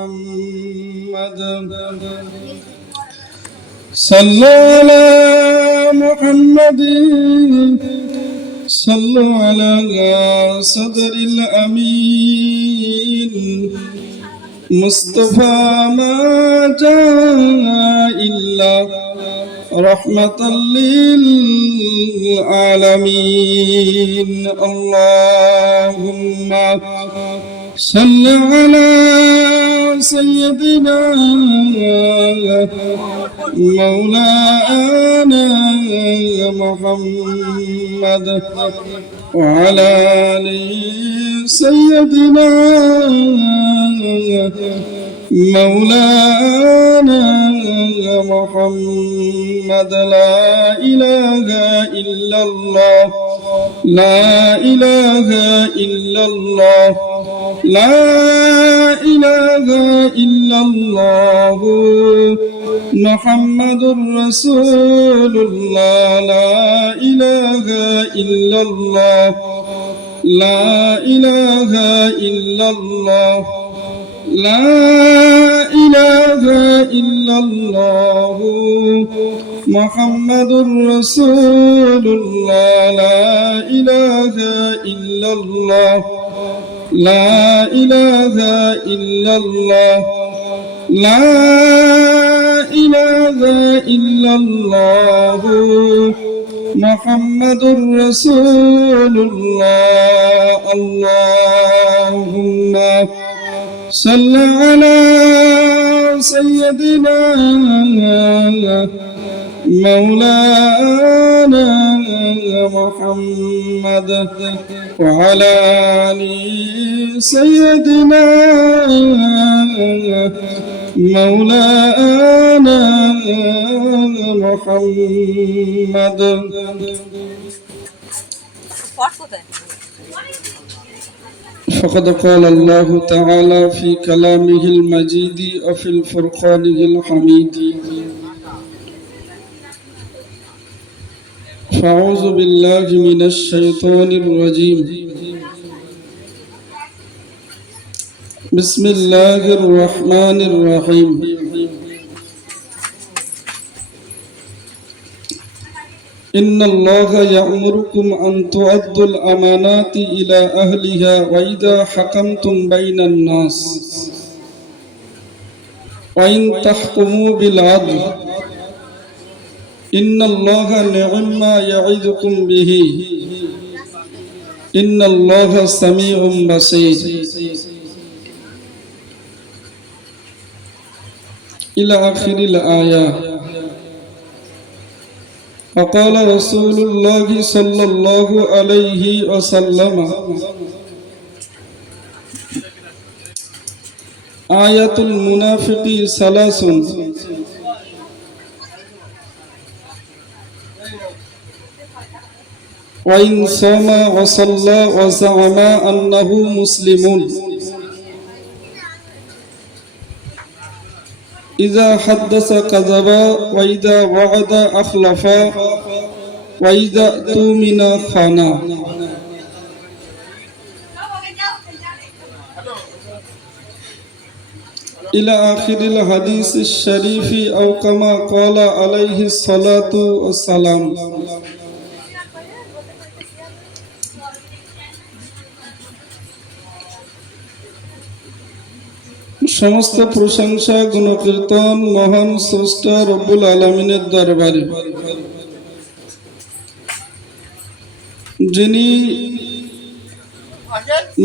محمد صلوا على محمد صلوا على صدر الأمين مصطفى ما جاء إلا رحمة للعالمين اللهم صل على سيدنا مولانا محمد وعلى آل سيدنا مولانا محمد لا إله إلا الله لا إله إلا الله لا إله إلا الله محمد رسول الله لا إله إلا الله لا إله إلا الله لا إله إلا الله محمد رسول الله لا إله إلا الله لا إله إلا الله لا إله إلا الله محمد رسول الله اللهم صل على سيدنا مولانا محمد وعلى آل سيدنا مولانا محمد فقد قال الله تعالى في كلامه المجيد وفي الفرقان الحميد فأعوذ بالله من الشيطان الرجيم بسم الله الرحمن الرحيم إن الله يأمركم أن تؤدوا الأمانات إلى أهلها وإذا حكمتم بين الناس وإن تحكموا بالعدل إن الله نعم ما يعظكم به إن الله سميع بصير إلى آخر الآية وقال رسول الله صلى الله عليه وسلم آية المنافق ثلاث وإن صام وصلى وزعم أنه مسلم إذا حدث كذب وإذا وعد أخلف وإذا اؤتمن خان إلى آخر الحديث الشريف أو كما قال عليه الصلاة والسلام সমস্ত প্রশংসা গুণকীর্তন মহান স্রষ্টা রব্বুল আলামিনের দরবারে, যিনি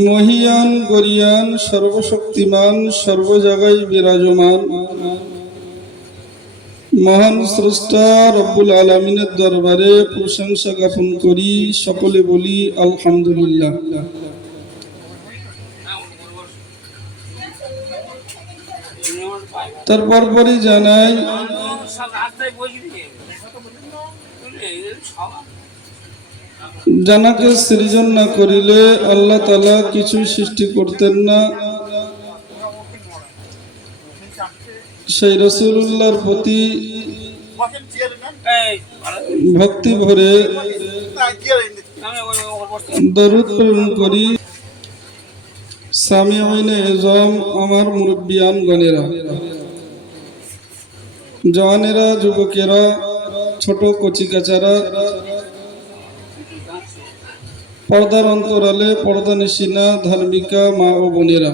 মহিয়ান গরিয়ান সর্বশক্তিমান সর্ব জায়গায় বিরাজমান। মহান স্রষ্টা রব্বুল আলামিনের দরবারে প্রশংসা জ্ঞাপন করি, সকলে বলি আলহামদুলিল্লাহ। তারপর পরে জানাই জানাকে সৃজন না করিলে আল্লাহ তাআলা কিছু সৃষ্টি করতেন না। সেই রাসূলুল্লাহর প্রতি ভক্তি ভরে দরুদ প্রেরণ করি। সামিঈনে এজম, আমার মুরব্বিয়ান গণেরা, জওয়ানেরা, যুবকেরা, ছোট কচিকাচারা, পর্দার অন্তরালে পর্দানিশিনা ধার্মিকা মা ও বোনেরা,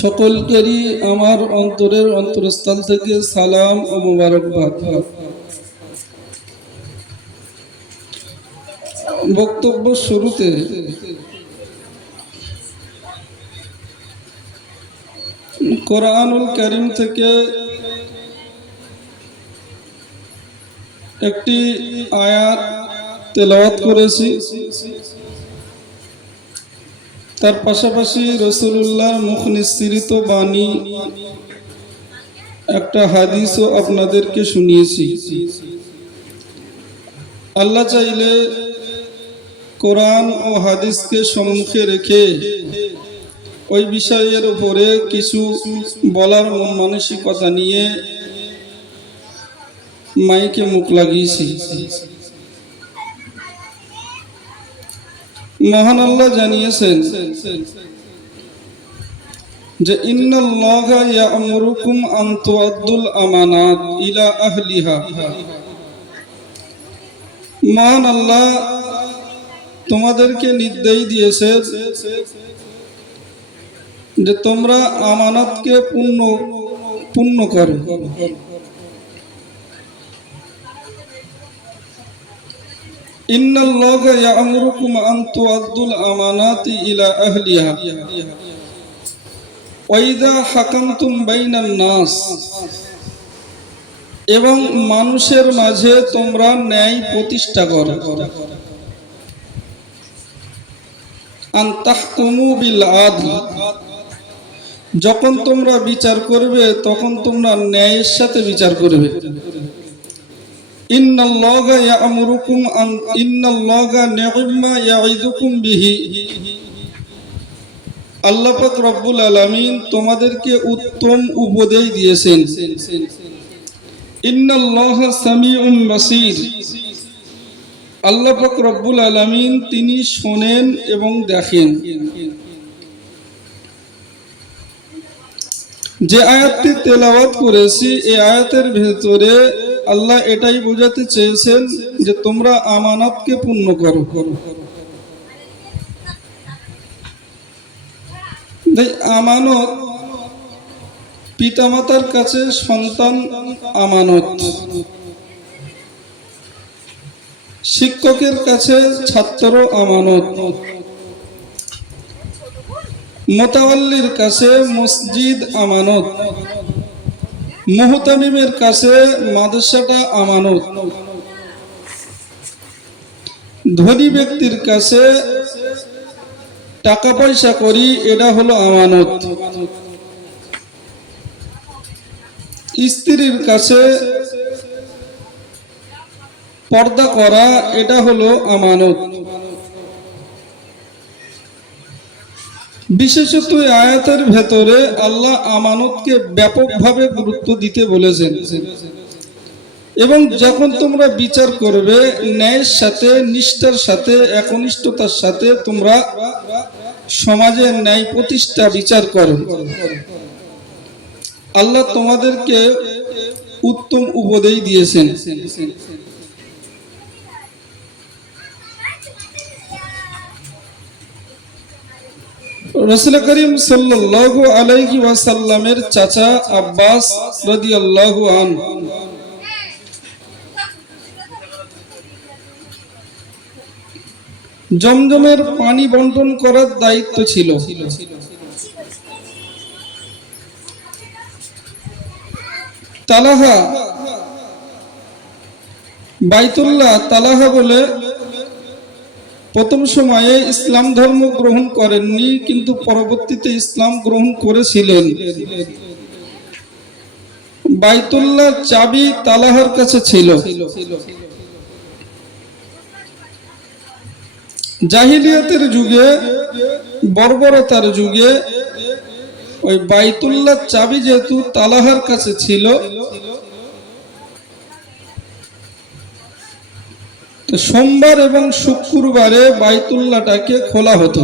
সকলকেরই আমার অন্তরের অন্তরস্থল থেকে সালাম ও মোবারকবাদ। বক্তব্য শুরুতে কোরআনুল কারীম থেকে একটি আয়াত তেলাওয়াত করেছি, তার পাশাপাশি রাসূলুল্লাহ মুখ নিঃসৃত বাণী একটা হাদিসও আপনাদেরকে শুনিয়েছি। আল্লাহ চাইলে কোরআন ও হাদিসকে সম্মুখে রেখে ওই বিষয়ের উপরে কিছু বলার মন মানসিকতা নিয়ে মাইকে মুখ লাগিয়েছি। মহান আল্লাহ জানিয়েছেন যে ইন্নাল্লাহা ইয়া'মুরুকুম আন তু'আদ্দুল আমানাত ইলা আহলিহা। মহান আল্লাহ তোমাদেরকে নির্দেশ দিয়েছে যে তোমরা আমানতকে পূর্ণ করো। ইন্নাল্লাহা ইয়া'মুরুকুম আন তু'আদ্দুল আমানাতি ইলা আহলিহা ওয়া ইযা হাকামতুম বাইনান নাস, এবং মানুষের মাঝে তোমরা ন্যায় প্রতিষ্ঠা করো। আন তাহকুমু বিল আদল, যখন তোমরা বিচার করবে তখন তোমরা ন্যায়ের সাথে বিচার করবে। ইন্নাল্লাহা ইয়া'মুরুকুম আন ইন্নাল্লাহা নি'মা ইয়া'iদুকুম বিহি, আল্লাহ পাক রব্বুল আলামিন তোমাদেরকে উত্তম উপদেশ দিয়েছেন। ইন্নাল্লাহা সামিউম বাসীর, আল্লাহ পাক রব্বুল আলামিন তিনি শোনেন এবং দেখেন। যে আয়াতটি তেলাওয়াত করেছি, এই আয়াতের ভেতরে আল্লাহ এটাই বোঝাতে চেয়েছেন যে তোমরা আমানতকে পূর্ণ করো। আমানত, পিতামাতার কাছে সন্তান আমানত, শিক্ষকের কাছে ছাত্র আমানত, মোতাওয়াল্লির কাছে মসজিদ আমানত, মুহতামিমের কাছে মাদ্রাসাটা আমানত, ধনী ব্যক্তির কাছে টাকা পয়সা করি এটা হলো আমানত, স্ত্রীর কাছে পর্দা করা এটা হলো আমানত। বিশেষত আয়াতের ভেতরে আল্লাহ আমানতকে ব্যাপকভাবে গুরুত্ব দিতে বলেছেন, এবং যখন তোমরা বিচার করবে ন্যায়ের সাথে, নিষ্ঠার সাথে, একনিষ্ঠতার সাথে তোমরা সমাজের ন্যায় প্রতিষ্ঠা বিচার করো। আল্লাহ তোমাদেরকে উত্তম উপদেশ দিয়েছেন। রাসূল করিম সাল্লাল্লাহু আলাইহি ওয়াসাল্লামের চাচা আব্বাস রাদিয়াল্লাহু আনহু জমজমের পানি বন্টন করার দায়িত্ব ছিল। তালাহা, বাইতুল্লাহ তালাহা বলে প্রথম সময়ে ইসলাম ধর্ম গ্রহণ করেননি, কিন্তু পরবর্তীতে ইসলাম গ্রহণ করেছিলেন। বাইতুল্লাহ চাবি তালাহার কাছে ছিল। জাহিলিয়াতের যুগে, বর্বরতার যুগে ওই বাইতুল্লাহ চাবি যেহেতু তালাহার কাছে ছিল, তো সোমবার এবং শুক্রবারে বাইতুল্লাহটাকে খোলা হতো।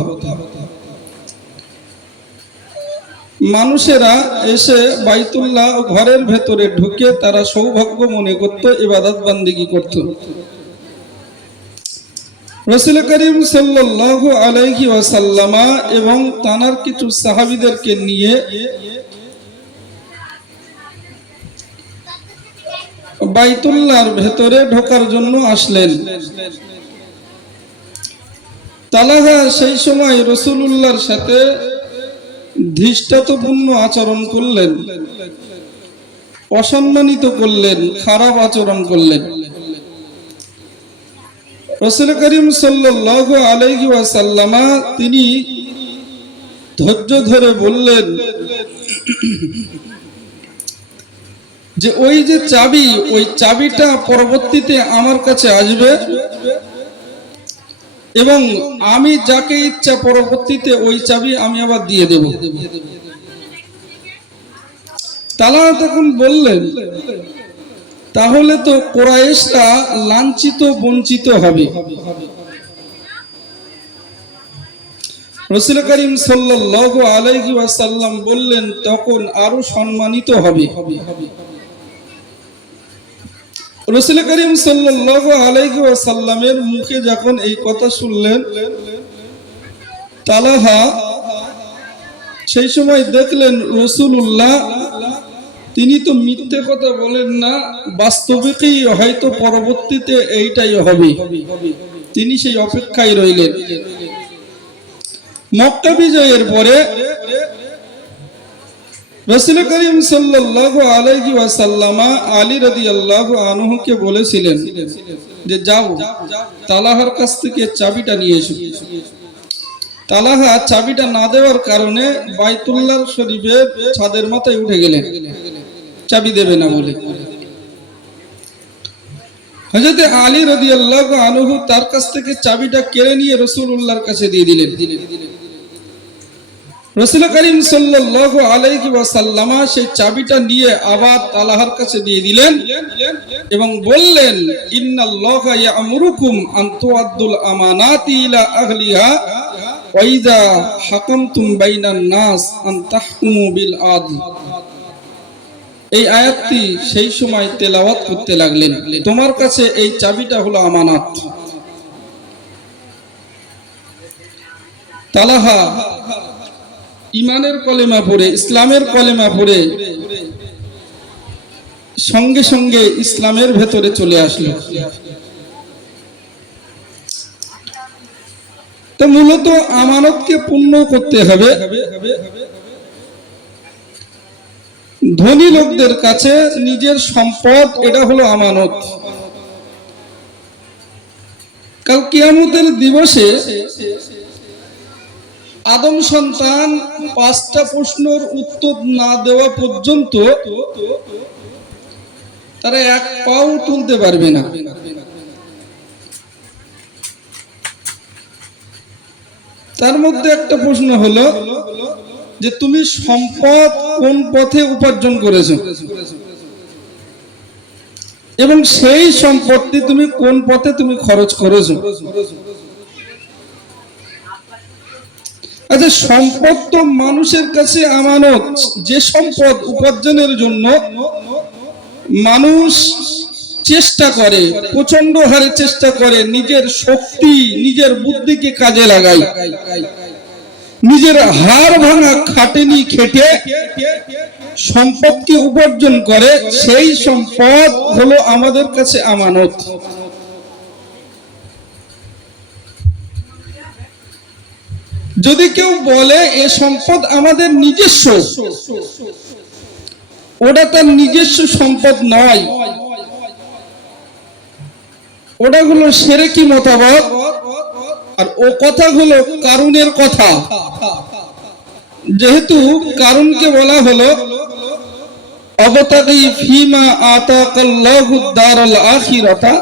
মানুষেরা এসে বাইতুল্লাহ ঘরের ভেতরে ঢুকে তারা সৌভাগ্য মনে করত, ইবাদত বান্দিগি করত। রাসূল করিম সাল্লাল্লাহু আলাইহি ওয়াসাল্লাম এবং তানার কিছু সাহাবীদেরকে নিয়ে বাইতুল্লাহর ভেতরে ঢোকার জন্য আসলেন। তালহা সেই সময় রাসূলুল্লাহর সাথে ধৃষ্টতাপূর্ণ আচরণ করলেন, অসম্মানিত করলেন, খারাপ আচরণ করলেন। রাসূল করিম সাল্লাল্লাহু আলাইহি ওয়াসাল্লাম তিনি ধৈর্য ধরে বললেন যে ওই যে চাবি, ওই চাবিটা পরবর্তীতে আমার কাছে আসবে এবং আমি যাকে ইচ্ছা পরবর্তীতে ওই চাবি আমি আবার দিয়ে দেব। তালহা তখন বললেন, তাহলে তো কুরাইশরা লাঞ্ছিত বঞ্চিত হবে। রাসূল করিম সাল্লাল্লাহু আলাইহি ওয়াসাল্লাম বললেন, তখন আরো সম্মানিত হবে। রাসূল করিম সাল্লাল্লাহু আলাইহি ওয়াসাল্লামের মুখে যখন এই কথা শুনলেন, তালহা সেই সময় দেখলেন রাসূলুল্লাহ তিনি তো মিথ্যে কথা বলেন না, বাস্তবিকই হয়তো পরবর্তীতে এইটাই হবে। তিনি সেই অপেক্ষায় রইলেন। মক্কা বিজয়ের পরে রাসূল করিম সাল্লাল্লাহু আলাইহি ওয়াসাল্লাম আলী রাদিয়াল্লাহু আনহুকে বলেছিলেন যে যাও তালহার কাছ থেকে চাবিটা নিয়ে এসো। তালহা চাবিটা না দেওয়ার কারণে বাইতুল্লাহ শরীফের ছাদের মাথায় উঠে গেলেন চাবি দেবে না বলে। হযরত আলী রাদিয়াল্লাহু আনহু তার কাছ থেকে চাবিটা কেড়ে নিয়ে রাসূলুল্লাহর কাছে দিয়ে দিলেন। রাসূল করিম সাল্লাল্লাহু আলাইহি ওয়াসাল্লাম সেই চাবিটা নিয়ে আবার তালহার কাছে দিয়ে দিলেন এবং বললেন, ইন্নাল্লাহা ইয়া'মুরুকুম আন তুআদ্দুল আমানাতি ইলা আহলিহা ওয়া ইযা হাকামতুম বাইনান নাস আন তাহকুমু বিল আদল। এই আয়াতটি সেই সময় তেলাওয়াত করতে লাগলেন, তোমার কাছে এই চাবিটা হলো আমানত। তালহা ঈমানের কলেমা পড়ে, ইসলামের কলেমা পড়ে সঙ্গে সঙ্গে ইসলামের ভেতরে চলে আসলো। তো মূলত আমানতকে পূর্ণ করতে হবে। ধনী লোকদের কাছে নিজের সম্পদ এটা হলো আমানত। কাল কিয়ামতের দিবসে আদম সন্তান 5টা প্রশ্নের উত্তর না দেওয়া পর্যন্ত তারা এক পাও তুলতে পারবে না। তার মধ্যে একটা প্রশ্ন হলো যে তুমি সম্পদ কোন পথে উপার্জন করেছো এবং সেই সম্পত্তি তুমি কোন পথে তুমি খরচ করেছো। আচ্ছা, সম্পদ তো মানুষের কাছে আমানত। যে সম্পদ উপার্জনের জন্য মানুষ চেষ্টা করে, প্রচন্ড হারে চেষ্টা করে, নিজের শক্তি নিজের বুদ্ধিকে কাজে লাগায়, নিজের হাড় ভাঙা খাটেনি খেটে সম্পদকে উপার্জন করে, সেই সম্পদ হলো আমাদের কাছে আমানত। যদি কেউ বলে এ সম্পদ আমাদের নিজস্ব, ওটা তার নিজস্ব সম্পদ নয়, ওটা হলো শিরকি মতবাদ। আর ও কথাগুলো কারুনের কথা। যেহেতু কারুনকে বলা হলো অবতাগি ফিমা আতাকাল্লাহু দারাল আখিরাতা,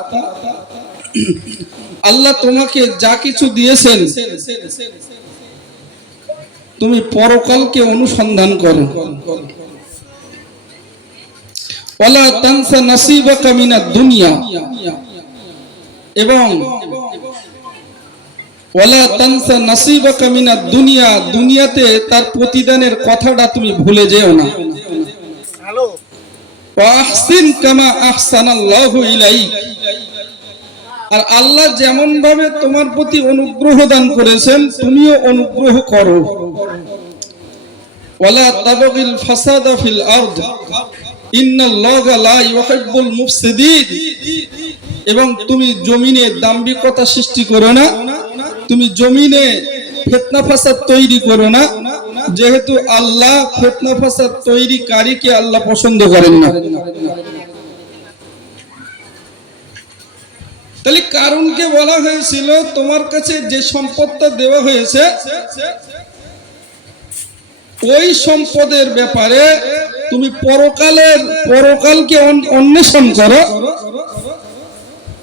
আল্লাহ তোমাকে যা কিছু দিয়েছেন তুমি পরকালকে অনুসন্ধান করো। ওয়ালা তানসা নাসিবাকা মিনাদ দুনিয়া, এবং ওয়ালা তানসা নাসিবাকা মিনাদ দুনিয়া, দুনিয়াতে তার প্রতিদানের কথাটা তুমি ভুলে যেও না। ওয়া আহসিন কামা আহসানাল্লাহু ইলাইক, আর আল্লাহ যেমন ভাবে তোমার প্রতি অনুগ্রহ দান করেছেন তুমিও অনুগ্রহ করো। ওয়ালা তাবগিল ফাসাদা ফিল আরদ ইন্নাল্লাহা লা ইউহিব্বুল মুফসিদিন, এবং তুমি জমিনে দাম্ভিকতা সৃষ্টি করো না, তুমি জমিনে ফিতনা ফাসাদ তৈরি করো না, যেহেতু আল্লাহ ফিতনা ফাসাদ তৈরিকারীকে আল্লাহ পছন্দ করেন না। তাহলে কারুনকে বলা হয়েছিল তোমার কাছে যে সম্পদটা দেওয়া হয়েছে ওই সম্পদের ব্যাপারে তুমি পরকালকে অন্বেষণ করো।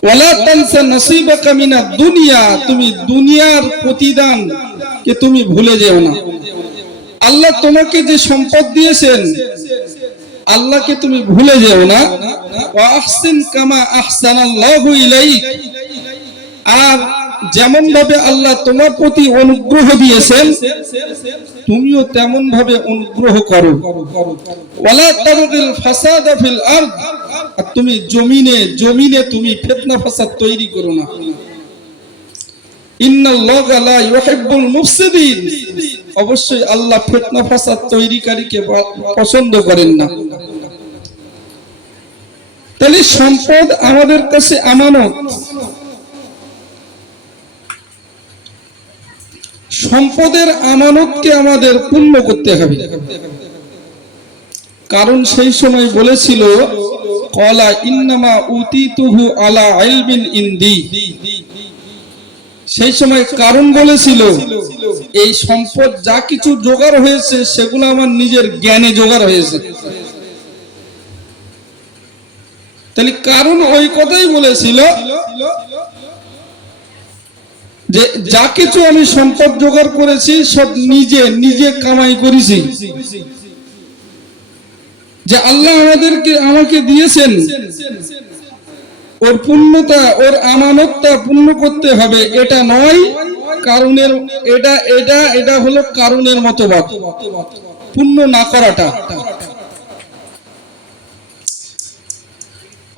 ওয়ালা তানসা নাসিবাকা মিনাদ দুনিয়া, তুমি দুনিয়ার প্রতিদান কে তুমি ভুলে যেও না। আল্লাহ তোমাকে যে সম্পদ দিয়েছেন আল্লাহকে তুমি ভুলে যেও না। ওয়া আহসিন কামা আহসানাল্লাহু ইলাইক, আর যেমন ভাবে আল্লাহ তোমার প্রতি অনুগ্রহ দিয়েছেন তুমিও তেমন ভাবে অনুগ্রহ করো। ওয়ালা তাবগিল ফাসাদা ফিল আরদ, আর তুমি জমিনে তুমি ফিতনা ফাসাদ তৈরি করো না। ইন্নাল্লাহা লা ইউহিব্বুল মুফসিদিন, অবশ্যই আল্লাহ ফিতনা ফাসাদ তৈরিকারীকে পছন্দ করেন না। তাহলে সম্পদ আমাদের কাছে আমানত, সম্পদের আমানতকে আমাদের পূর্ণ করতে হবে। কারণ সেই সময় বলেছিল ক্বালা ইন্নামা উতিতুহু আলা ইলমিন ইনদি, সেই সময় কারণ বলেছিল এই সম্পদ যা কিছু জোগাড় হয়েছে সেগুলো আমার নিজের জ্ঞানে জোগাড় হয়েছে। তাহলে কারণ ওই কথাই বলেছিল যে যা কিছু আমি সম্পদ জোগাড় করেছি সব নিজে কামাই করেছি, যে আল্লাহ আমাকে দিয়েছেন ওর পূর্ণতা ওর আমানতটা পূর্ণ করতে হবে, এটা নয় কারণের, এটা হলো কারণের মতবাদ, পূর্ণ না করাটা।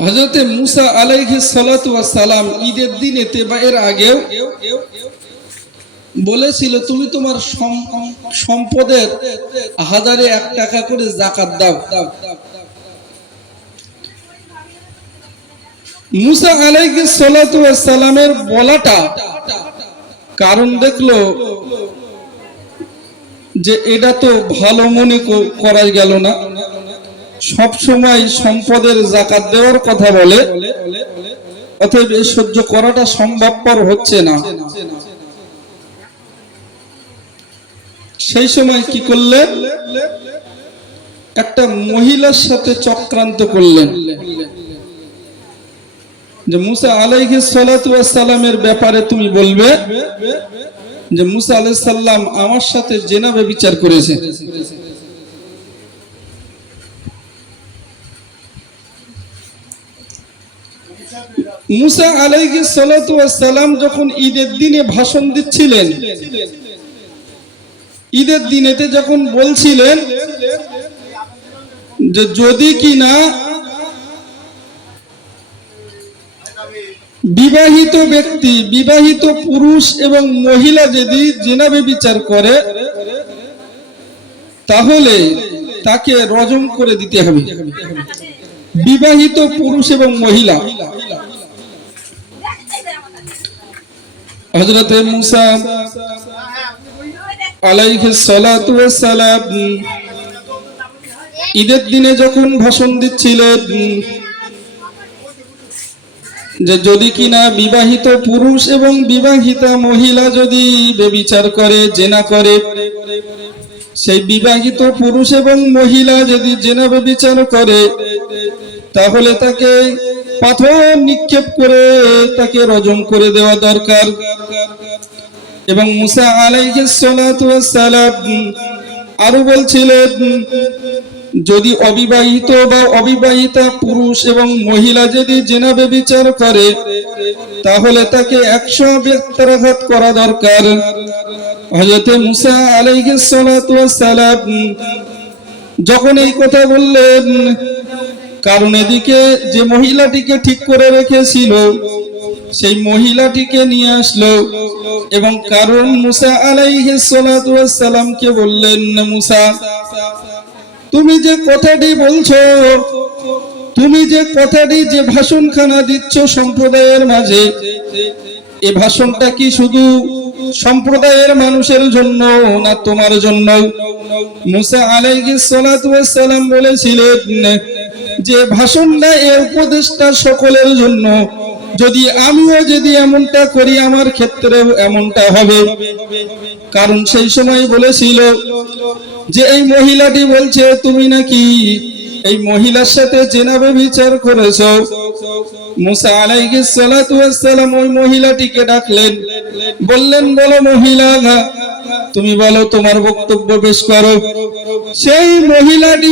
হযরতে মুসা আলাইহিস সালাতু ওয়াস সালাম ঈদের দিনেতে বা এর আগেও বলেছিল তুমি তোমার সম্পদের 1001 টাকা করে যাকাত দাও। মুসা আলাইহিস সালাতু ওয়াস সালামের বলাটা কারণ দেখলো যে এটা তো ভালো মনে করা গেল না, সব সময় সম্পদের যাকাত দেওয়ার কথা বলে, অতএব এই সহ্য করাটা সম্ভবপর হচ্ছে না। সেই সময় কি করলেন, একটা মহিলার সাথে চক্রান্ত করলেন যে মুসা আলাইহিস সালাতু ওয়াস সালামের ব্যাপারে তুমি বলবে যে মুসা আলাইহিস সালাম আমার সাথে জিনা ব্যভিচার করেছে। মুসা আলাইহিস সালাতু ওয়াস সালাম যখন ঈদের দিনে ভাষণ দিচ্ছিলেন, ঈদের দিনেতে যখন বলছিলেন যে যদি কিনা বিবাহিত ব্যক্তি, বিবাহিত পুরুষ এবং মহিলা যদি জিনা ব্যভিচার করে তাহলে তাকে রজম করে দিতে হবে, বিবাহিত পুরুষ এবং মহিলা। হযরত মুসা আলাইহিস সালাতু ওয়াস সালাম ঈদের দিনে যখন ভাষণ দিচ্ছিলেন যে যদি কিনা বিবাহিত পুরুষ এবং বিবাহিতা মহিলা যদি ব্যভিচার করে, জিনা করে, সেই বিবাহিত পুরুষ এবং মহিলা যদি জিনা ব্যভিচার করে তাহলে তাকে পাথর নিক্ষেপ করে তাকে রজম করে দেওয়া দরকার। এবং মুসা আলাইহিস সালাতু ওয়াস সালাম আরো বলছিলেন যদি অবিবাহিত বা অবিবাহিতা পুরুষ এবং মহিলা যদি জিনা ব্যভিচার করে তাহলে তাকে 100 বেত্রাঘাত করা দরকার। হযরত মুসা আলাইহিস সালাতু ওয়াস সালাম যখন এই কথা বললেন, কারণ এদিকে যে মহিলাটিকে ঠিক করে রেখেছিল সেই মহিলাটিকে নিয়ে আসলো এবং কারণ মুসা আলাইহিস সালাতু ওয়াস সালামকে বললেন, মুসা তুমি যে কথাটি বলছো, তুমি যে কথাটি যে ভাষণখানা দিচ্ছ সম্প্রদায়ের মাঝে, এই ভাষণটা কি শুধু সম্প্রদায়ের মানুষের জন্য না তোমার জন্য? মুসা আলাইহিস সালাতু ওয়াস সালাম বলেছিলেন যে ভাষণটা এর উপদেশটা সকলের জন্য, যদি আমিও যদি এমনটা করি আমার ক্ষেত্রেও এমনটা হবে। কারণ সেই সময় বলেছিল যে এই মহিলাটি বলছে তুমি নাকি এই মহিলার সাথে জিনা ব্যভিচার করেছো। মুসা আলাইহিস সালাতু ওয়াস সালাম ওই মহিলাটিকে ডাকলেন, বললেন বলো মহিলা, তুমি বলো, তোমার বক্তব্য পেশ করো। সেই মহিলাটি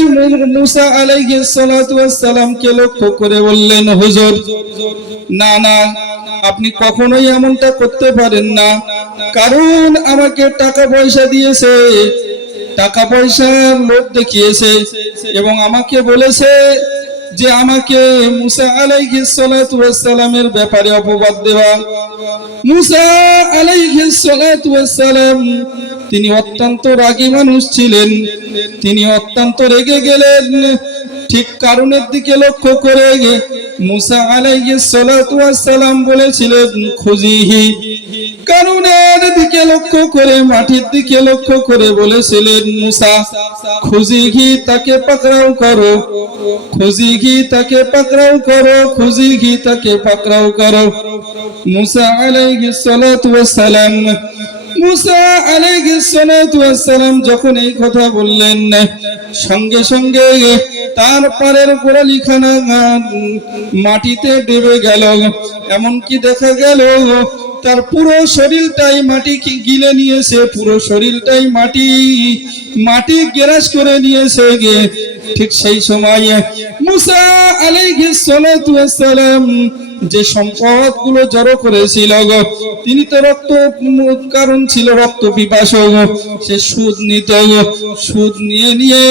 মুসা আলাইহিস সালাতু ওয়াস সালামকে লক্ষ্য করে বললেন, হুজুর না না, আপনি কখনোই এমনটা করতে পারেন না, কারণ আমাকে টাকা পয়সা দিয়েছে, টাকা পয়সার লোভ দেখিয়েছে এবং আমাকে বলেছে যে আমাকে মুসা আলাইহিস সালাতু ওয়াস সালামের ব্যাপারে অপবাদ দেওয়া। মুসা আলাইহিস সালাতু ওয়াস সালাম তিনি অত্যন্ত রাগী মানুষ ছিলেন, তিনি অত্যন্ত রেগে গেলেন। ঠিক কারণের দিকে লক্ষ্য করে মুসা আলাইহিস সালাতু ওয়াস সালাম বলেছিলেন, খুজিহি, কারণের দিকে লক্ষ্য করে, মাটির দিকে লক্ষ্য করে বলেছিলেন, মুসা খুজিহি, তাকে পাকড়াও করো, খুজিহি, তাকে পাকড়াও করো, খুজিহি, তাকে পাকড়াও করো। মুসা আলাইহিস সালাতু ওয়াস সালাম মুসা আলাইহিস সালাতু ওয়াস সালাম যখন এই কথা বললেন, সঙ্গে সঙ্গে তার পারের গোড়ালিখানা মাটিতে ডুবে গেল। এমনকি দেখা গেল তার পুরো শরীরটাই মাটি গিলে নিয়েছে, পুরো শরীরটাই মাটি গ্রাস করে নিয়েছে। ঠিক সেই সময় মুসা আলাইহিস সালাতু ওয়াস সালাম যে সম্পদগুলো জড়ো করেছিল, তিনি তো কারণ ছিল রক্ত পিপাসক, সে সুদ নিত, সুদ নিয়ে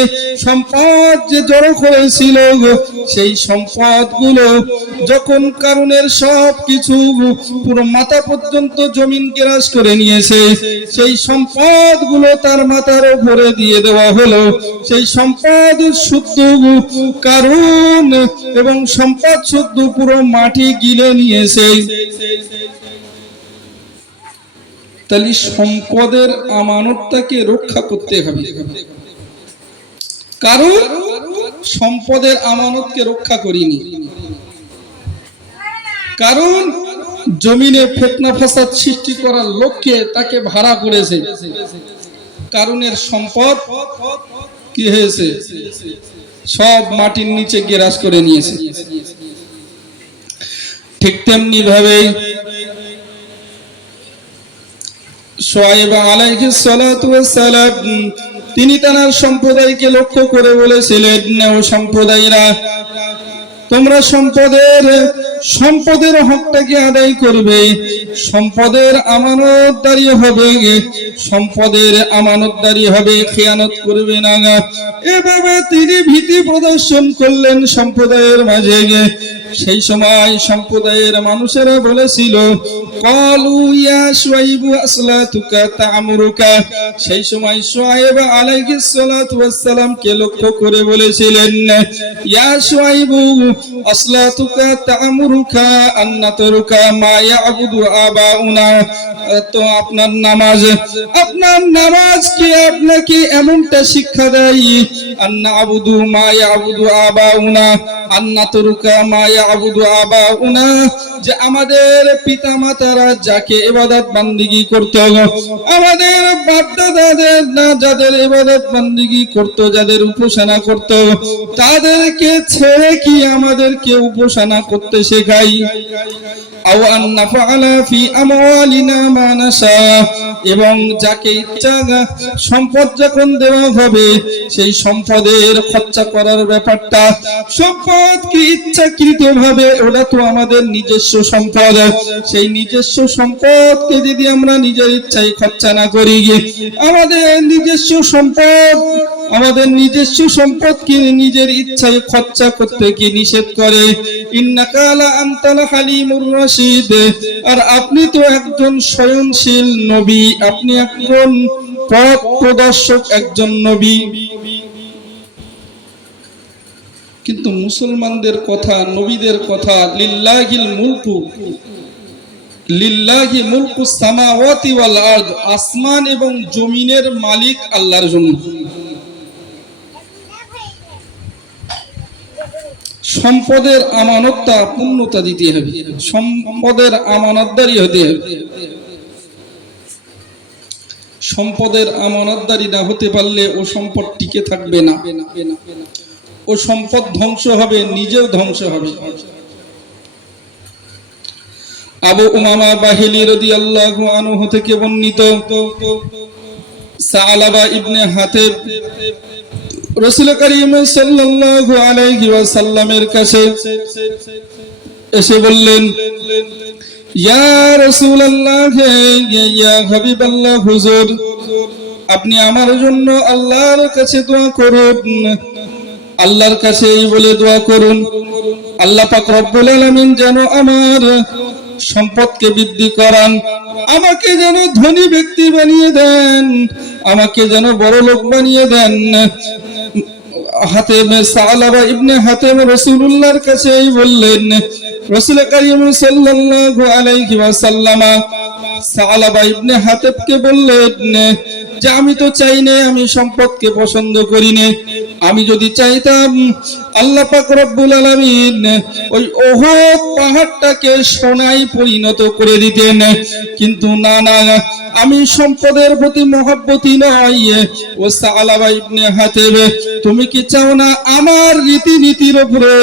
সম্পদ যে জড়ো করেছিল, সেই সম্পদগুলো যখন কারণের সব কিছু পুরো মাথা পর্যন্ত জমিন গ্রাস করে নিয়েছে, সেই সম্পদগুলো তার মাথার উপরে দিয়ে দেওয়া হলো। সেই সম্পদ শুদ্ধ কারণ এবং সম্পদ শুদ্ধ পুরো মাটি গিলে নিয়েছে। তাহলে সম্পদের আমানতটাকে রক্ষা করতে হবে, কারণ সম্পদের আমানতকে রক্ষা করিনি, কারণ জমিনে ফিতনা ফাসাদ সৃষ্টি করার লক্ষ্যে তাকে ভাড়া করেছে। কারণের সম্পদ কি হয়েছে? সব মাটির নিচে গ্রাস করে নিয়েছে। ঠিক তেমনি ভাবে শুআয়ব আলাইহিস সালাতু ওয়াস সালাম তিনি তার সম্প্রদায়কে লক্ষ্য করে বলেছিলেন, ও সম্প্রদায়রা, তোমরা সম্পদের হকটাকে আদায় করবে, সম্পদের আমানতদারি হবে, সম্পদের আমানতদারি হবে, খেয়ানত করবে না। এভাবে তিনি ভীতি প্রদর্শন করলেন সম্প্রদায়ের মাঝে। সেই সময় সম্প্রদায়ের মানুষেরা বলেছিল, ক্বালু ইয়া শুআইবু আসলাতুকা তা'মুরুকা, সেই সময় শুআয়ব আলাইহিস সালাতু ওয়াস সালামকে লক্ষ্য করে বলেছিলেন, ইয়া শুআইবু আসলাতুকা তা'মুরুকা আন নাতরুকা মা ইয়াবুদু আবাউনা, তো আপনার নামাজ কি আপনাকে এমনটা শিক্ষা দেয়, আন না'বুদু মা ইয়াবুদু আবাউনা আন নাতরুকা মা ইয়াবুদু আবাউনা, যে আমাদের পিতামাতারা যাকে ইবাদত বান্দিগি করত, আমাদের বাপ দাদাদের না যাদের ইবাদত বান্দিগি করত, যাদের উপাসনা করত, তাদেরকে ছেড়ে কি আমাদেরকে উপাসনা করতে শেখাই? আও আন নাফআলা ফি আমওয়ালিনা মা নাশা, এবং যাকে ইচ্ছা সম্পদ যখন দেওয়া হবে সেই সম্পদের খরচা করার ব্যাপারটা, সম্পদ কি ইচ্ছাকৃত ভাবে ওটা তো আমাদের নিজস্ব সম্পদ। সেই নিজস্ব সম্পদকে যদি আমরা নিজের ইচ্ছায় খরচা না করি, আমাদের নিজস্ব সম্পদকে নিজের ইচ্ছায় খরচা করতে কি নিষেধ করে? ইন্নাকা লা আনতাল হালিমুর রাশিদ, আর আপনি তো একজন স্বয়ংশীল নবী, আপনি একজন পথ প্রদর্শক, একজন নবী। কিন্তু মুসলমানদের কথা, নবীদের কথা, লিল্লাহি মুলকু সামাওয়াতি ওয়াল আরদ, আসমান এবং জমিনের মালিক আল্লাহর জন্য। সম্পদের আমানতটা পূর্ণতা দিতে হবে, সম্পদের আমানতদারি হতে হবে। সম্পদের আমানতদারি না হতে পারলে ও সম্পদ টিকে থাকবে না, ও সম্পদ ধ্বংস হবে, নিজেও ধ্বংস হবে। আবু উমামা বাহিলি রাদিয়াল্লাহু আনহু থেকে বর্ণিত, সাআলাবা ইবনে হাতিব রাসূল করিম সাল্লাল্লাহু আলাইহি ওয়াসাল্লামের কাছে এসে বললেন, ইয়া রাসূলুল্লাহ, ইয়া হাবিবাল্লাহ, হুজুর আপনি আমার জন্য আল্লাহর কাছে দোয়া করুন। আল্লাহর কাছে এই বলে দোয়া করুন, আল্লাহ পাক রব্বুল আলামিন যেন আমার সম্পদকে বৃদ্ধি করান, আমাকে যেন ধনী ব্যক্তি বানিয়ে দেন, আমাকে যেন বড় লোক বানিয়ে দেন। সাআলাবা ইবনে হাতিব রাসূলুল্লাহর কাছে এই বললেন। রাসূল করিম সাল্লাল্লাহু আলাইহি ওয়াসাল্লাম সাআলাবা ইবনে হাতিবকে বললেন যে আমি তো চাই না, আমি সম্পদকে পছন্দ করি না। আমি যদি চাইতাম আল্লাহ পাক রব্বুল আলামিন ওই উহুদ পাহাড়টাকে সোনায় পরিণত করে দিতেন, কিন্তু না, আমি সম্পদের প্রতি মহব্বতী নয়। ও সাআলাবা ইবনে হাতিব, তুমি কি চাও না আমার রীতিনীতির উপরে?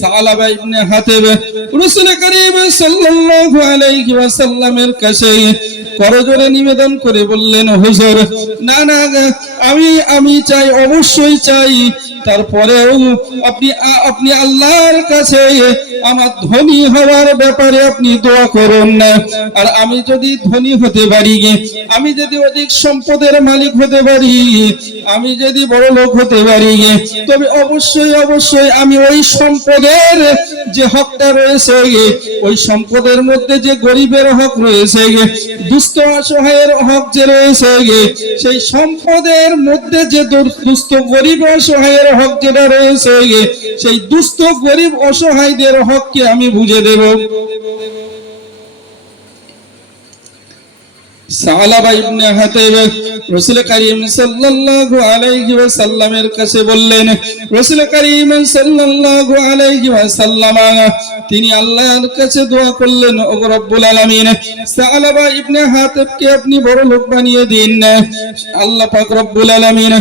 সাআলাবা ইবনে হাতিব রাসূল করিম সাল্লাল্লাহু আলাইহি ওয়াসাল্লামের কাছে করজোড়ে নিবেদন করে বললেন, হুজুর না, আমি চাই, অবশ্যই চাই, তারপরেও আপনি আল্লাহর কাছে আমার ধনী হওয়ার ব্যাপারে আপনি দোয়া করুন না। আর আমি যদি ধনী হতে পারি, আমি যদি অধিক সম্পদের মালিক হতে পারি, আমি যদি বড় লোক হতে পারি, তবে অবশ্যই আমি ওই সম্পদের যে হকটা রয়েছে, ওই সম্পদের মধ্যে যে গরিবের হক রয়েছে, দুস্থ অসহায়ের হক যে রয়েছে, সেই সম্পদের মধ্যে যে দুস্থ গরিব অসহায়ের হক যেটা রয়েছে, সেই দুস্থ গরিব অসহায়দের হককে আমি বুঝে দেব। সাআলাবা ইবনে হাতিব রাসূল করিম সাল্লাল্লাহু আলাইহি ওয়াসাল্লামের কাছে বললেন, রাসূল করিম সাল্লাল্লাহু আলাইহি ওয়াসাল্লাম তিনি আল্লাহর কাছে দোয়া করলেন, ও রব্বুল আলামিন সাআলাবা ইবনে হাতিবকে আপনি বড় লোক বানিয়ে দিন। আল্লাহ পাক রব্বুল আলামিন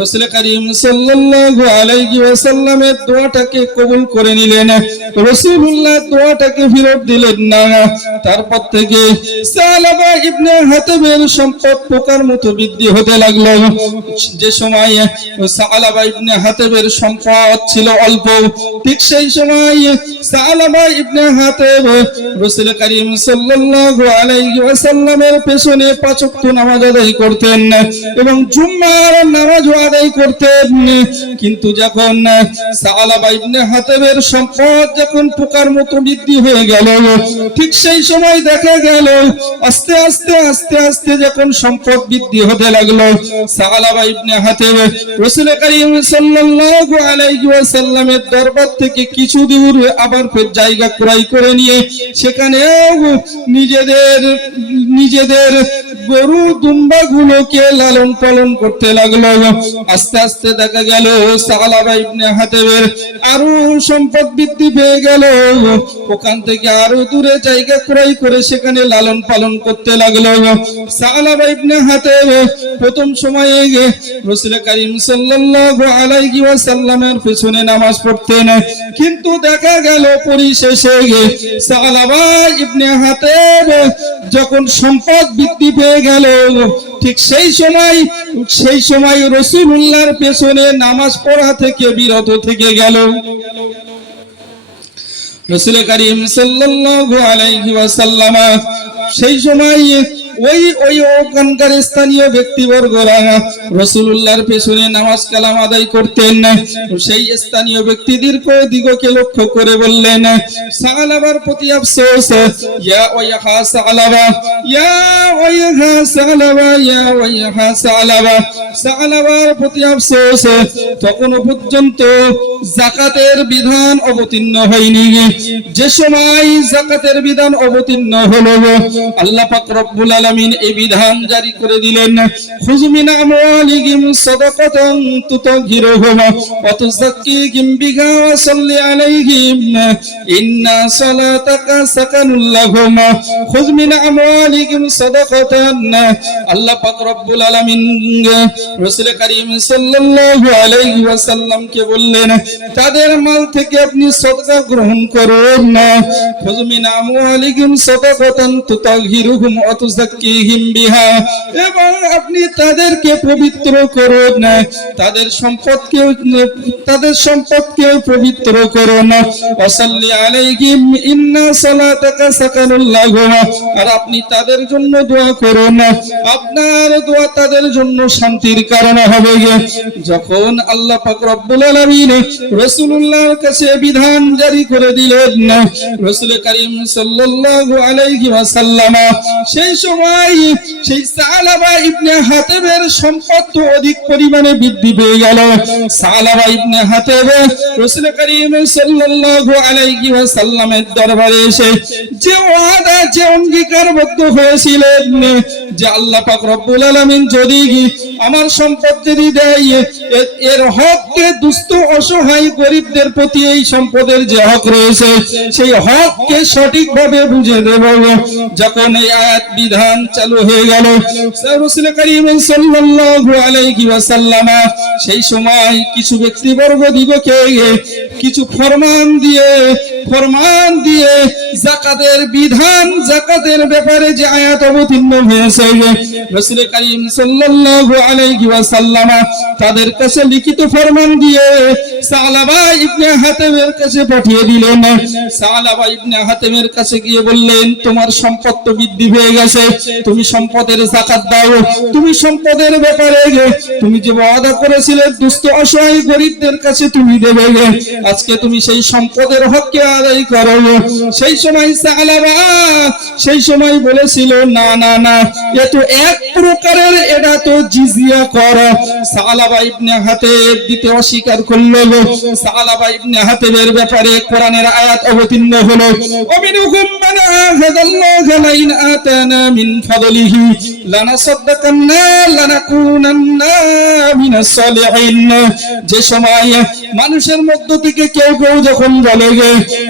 রাসূল করিম সাল্লাল্লাহু আলাইহি ওয়াসাল্লামের দোয়াটাকে কবুল করে নিলেন। রাসূলুল্লাহ দোয়াটাকে ফেরত দিলেন না। তারপর থেকে সাআলাবা ইবনে হাতিবের সম্পদ পোকার মতো বৃদ্ধি হতে লাগলো। যে সময় সাআলাবা ইবনে হাতিবের সম্পদ ছিল অল্প, ঠিক সেই সময় সাআলাবা ইবনে হাতিব রাসূল করিম সাল্লাল্লাহু আলাইহি ওয়াসাল্লামের পেছনে 5 ওয়াক্ত নামাজ আদায় করতেন এবং জুম্মার নামাজও আদায় করতেন। কিন্তু যখন সাআলাবা ইবনে হাতিবের সম্পদ যখন পোকার মতো বৃদ্ধি হয়ে গেল, ঠিক সেই সময় দেখা গেল আস্তে আস্তে যখন সম্পদ বৃদ্ধি হতে লাগলো, সাআলাবা ইবনে হাতিব রাসূল করিম সাল্লাল্লাহু আলাইহি ওয়াসাল্লামের দরবার থেকে কিছু দূর আবার ফের জায়গা ক্রয় করে নিয়ে সেখানে নিজেদের গরু দুম্বা গুলোকে লালন পালন করতে লাগলো। আস্তে আস্তে দেখা গেল সাআলাবা ইবনে হাতিবের আরো সম্পদ বৃদ্ধি পেয়ে গেল। ওখান থেকে আরো দূরে জায়গা ক্রয় করে সেখানে লালন পালন করতে লাগলো। সাআলাবা ইবনে হাতিব প্রথম সময়ে রাসূল করিম সাল্লাল্লাহু আলাইহি ওয়াসাল্লামের পিছনে নামাজ পড়তেন, কিন্তু দেখা গেল পরিশেষে সাআলাবা ইবনে হাতিব যখন সম্পদ বৃদ্ধি পেয়ে গেল, ঠিক সেই সময় রাসূলুল্লাহর পেছনে নামাজ পড়া থেকে বিরত থেকে গেল। রাসূল করিম সাল্লাল্লাহু আলাইহি ওয়াসাল্লাম সেই সময় ওই ওখানকার স্থানীয় ব্যক্তিবর্গরা রাসূলুল্লাহর পেছনে নামাজ কালাম আদায় করতেন। সেই স্থানীয় ব্যক্তিদিগকে লক্ষ্য করে বললেন, সালাবার প্রতি আফসোস, ইয়া ওয়াইহা সালাবা, ইয়া ওয়াইহা সালাবা, ইয়া ওয়াইহা সালাবা, সালাবার প্রতি আফসোস। তখনও পর্যন্ত যাকাতের বিধান অবতীর্ণ হয়নি। যে সময় যাকাতের বিধান অবতীর্ণ হলো, আল্লাহ পাক রব্বুল আলামিন এই বিধান জারি করে দিলেন, খুয মিন আমওয়ালিহিম সাদাকাতান তুতাহহিরুহুম ওয়া তুযাক্কিহিম বিহা ওয়া সাল্লি আলাইহিম ইন্না সালাতাকা সাকানুল লাহুম। খুয মিন আমওয়ালিহিম সাদাকাতান, আল্লাহ পাক রব্বুল আলামিন রাসূল করিম সাল্লাল্লাহু আলাইহি ওয়াসাল্লামকে বললেন, তাদের মাল থেকে আপনি সদকা গ্রহণ করুন না। খুয মিন আমওয়ালিহিম সাদাকাতান তুতাহহিরুহুম ওয়া তুযাক্কিহিম বিহা, এবং আপনি তাদেরকে পবিত্র করুন, তাদের সম্পদকে পবিত্র করুন। ওয়া সাল্লি আলাইহিম ইন্না সালাতাকা সাকানুল লাহুম, আর আপনি তাদের জন্য দোয়া করুন, আপনার দোয়া তাদের জন্য শান্তির কারণ হবে। যখন আল্লাহ পাক রব্বুল আলামিন রাসূলুল্লাহর কাছে বিধান জারি করে দিলেন, রাসূল করিম সাল্লাল্লাহু আলাইহি ওয়াসাল্লাম সেই সময় সেই সালাবা ইবনে হাতেবের সম্পদ অধিক পরিমাণে বৃদ্ধি পেয়ে গেল। সালাবা ইবনে হাতেব রাসূল করিম সাল্লাল্লাহু আলাইহি ওয়াসাল্লামের দরবারে এসে যে ওয়াদা, যে অঙ্গীকারবদ্ধ হয়েছিলেন যে আল্লাহ পাক রব্বুল আলামিন যদি আমার সম্পদ যদি দেয়, এর হককে দুস্থ অসহায় গরিবদের প্রতি এই সম্পদের যে হক রয়েছে সেই হককে সঠিকভাবে বুঝে দেব। যখন এই আয়াত বিধান চালু হয়ে গেল, রাসূল করিম সাল্লাল্লাহু আলাইহি ওয়াসাল্লাম সেই সময় কিছু ব্যক্তিবর্গ দিগকে কিছু ফরমান দিয়ে যাকাতের বিধান, যাকাতের ব্যাপারে যে আয়াত অবতীর্ণ হয়েছে, রাসূল করিম সাল্লাল্লাহু আলাইহি ওয়াসাল্লাম তাদের কাছে লিখিত ফরমান দিয়ে সালাবা ইবনে হাতেমের কাছে পাঠিয়ে দিলেন। সালাবা ইবনে হাতেমের কাছে গিয়ে বললেন, তোমার সম্পদ তো বৃদ্ধি হয়ে গেছে, তুমি সম্পদের যাকাত দাও, তুমি সম্পদের ব্যাপারে তুমি যে ওয়াদা করেছিলে দুস্থ অসহায় গরিবদের কাছে তুমি দেবে, আজকে তুমি সেই সম্পদের হককে আদায় করো। সেই সময় সালাবা সেই সময় বলেছিল, না না না, এ তো এক প্রকারের, এটা তো জিজিয়া কর। সালাবা ইবনে হাতেব দিতে অস্বীকার করল। সালাবা ইবনে হাতেবের ব্যাপারে কোরআনের আয়াত অবতীর্ণ হলো, ওমিনহুম মান আহাদাল্লাহু লাইন আতানা মিন ফাদলিহি লানাসাদদাকান্না লানাকুনান্না মিনাস সালিহিন। যে সময় মানুষের মধ্য থেকে কেউ যখন বলে,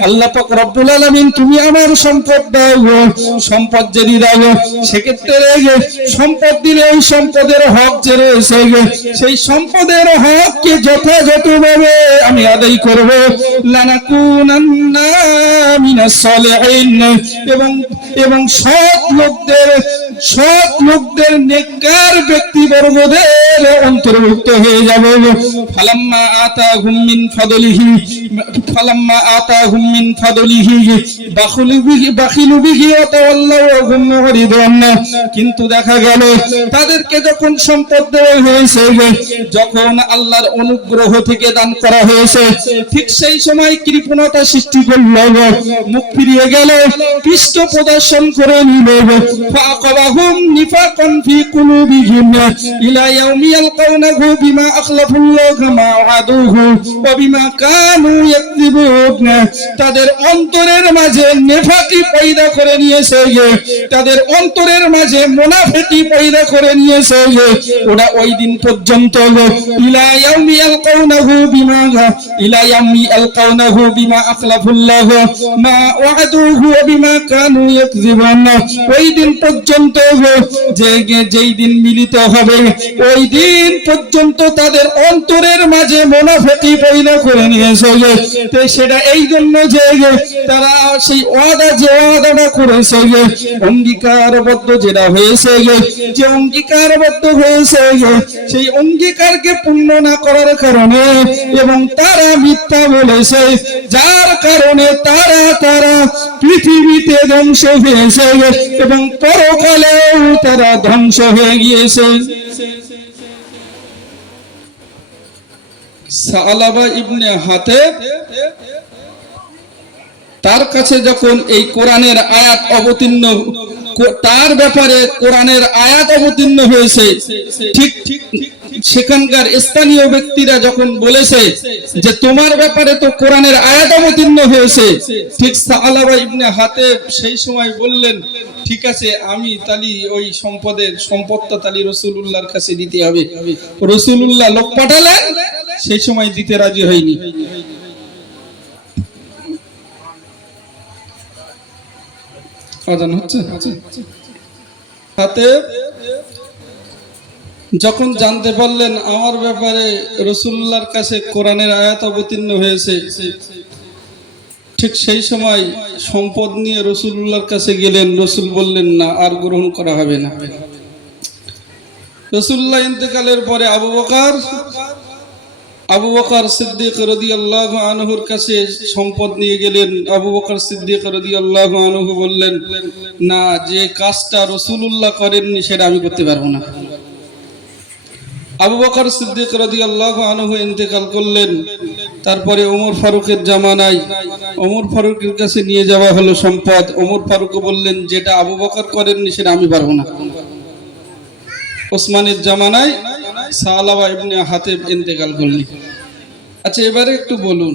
আল্লাহ পাক রব্বুল আলামিন তুমি আমার সম্পদ দাও, সম্পদ যদি দাও, সেক্ষেত্রে সম্পদ দিলে ওই সম্পদের হক যে রয়েছে সেই সম্পদের হককে যথাযথভাবে আমি আদায় করব। লানাকুনান্না মিনাস সালিহিন, এবং সৎ লোকদের নেককার ব্যক্তিবর্গদের অন্তর্ভুক্ত হয়ে যাব। ফালাম্মা আতাহুম মিন ফাদলিহি বাখিলু বিহি ওয়া তাওয়াল্লাউ ওয়া হুম মুরিদুন। কিন্তু দেখা গেল তাদেরকে যখন সম্পদ দেওয়া হয়েছে, যখন আল্লাহর অনুগ্রহ থেকে দান করা হয়েছে, ঠিক সেই সময় কৃপণতা সৃষ্টি করল, মুখ ফিরিয়ে গেল, পৃষ্ঠ প্রদর্শন করে নিল। ফাআকাবাহুম নিফাকান ফি কুলুবিহিম ইলা ইয়াউমি ইয়ালকাউনাহু বিমা আখলাফুল্লাহা মা ওয়াদুহু ওয়া বিমা কানু ইয়াকযিবুন। তাদের অন্তরের মাঝে নেফাকি পয়দা করে নিয়েছে, তাদের অন্তরের মাঝে মুনাফিকি পয়দা করে নিয়েছে। ওরা ওই দিন পর্যন্ত ইলা ইয়াউমি ইয়ালকাউনাহু বিমা আখলাফুল্লাহা মা ওয়াদুহু ওয়া বিমা কানু ইয়াকযিবুন। ওই দিন পর্যন্ত যেই দিন মিলিত হবে, ওই দিন পর্যন্ত তাদের অন্তরের মাঝে মুনাফিকি পয়দা করে নিয়েছে। তো সেটা এই জন্য যে তারা সেই ওয়াদাটা করেছে, অঙ্গীকারবদ্ধ যেটা হয়েছে, যে অঙ্গীকারবদ্ধ হয়েছে, সেই অঙ্গীকারকে পূর্ণ না করার কারণে এবং তারা মিথ্যা বলেছে, যার কারণে তারা পৃথিবীতে ধ্বংস হয়েছে এবং পরকালেও তারা ধ্বংস হয়ে গিয়েছে। সালাবা ইবনে হাতেব তার কাছে যখন এই কোরআনের আয়াত অবতীর্ণ, তার ব্যাপারে কোরআনের আয়াত অবতীর্ণ হয়েছে, ঠিক সেখানকার স্থানীয় ব্যক্তিরা যখন বলেছে যে তোমার ব্যাপারে তো কোরআনের আয়াত অবতীর্ণ হয়েছে, ঠিক সালাবা ইবনে হাতেব সেই সময় বললেন, ঠিক আছে, আমি তালি ওই সম্পদটা তালি রাসূলুল্লাহর কাছে দিতে হবে। রাসূলুল্লাহ লোক পাঠালেন, সেই সময় দিতে রাজি হয়নি। আজান হচ্ছে। হাতেব যখন জানতে পারলেন আমার ব্যাপারে রাসূলুল্লাহর কাছে কোরআনের আয়াত অবতীর্ণ হয়েছে, ঠিক সেই সময় সম্পদ নিয়ে রাসূলুল্লাহর কাছে গেলেন। রাসূল বললেন না, আর গ্রহণ করা হবে না। রাসূলুল্লাহ ইন্তেকালের পরে আবু বকর সিদ্দিক রাদিয়াল্লাহু আনহুর কাছে সম্পদ নিয়ে গেলেন। আবু বকর সিদ্দিক রাদিয়াল্লাহু আনহু বললেন, না, যে কাজটা রাসূলুল্লাহ করেননি সেটা আমি করতে পারবো না। আবু বকর সিদ্দিক রাদিয়াল্লাহু আনহু ইন্তেকাল করলেন। তারপরে ওমর ফারুকের জামানায় ওমর ফারুকের কাছে নিয়ে যাওয়া হলো সম্পদ। ওমর ফারুক বললেন, যেটা আবু বকর করেননি সেটা আমি পারবো না। ওসমানের জামানায় সালাবা ইবনে হাতেব ইন্তেকাল করলেন। আচ্ছা, এবারে একটু বলুন,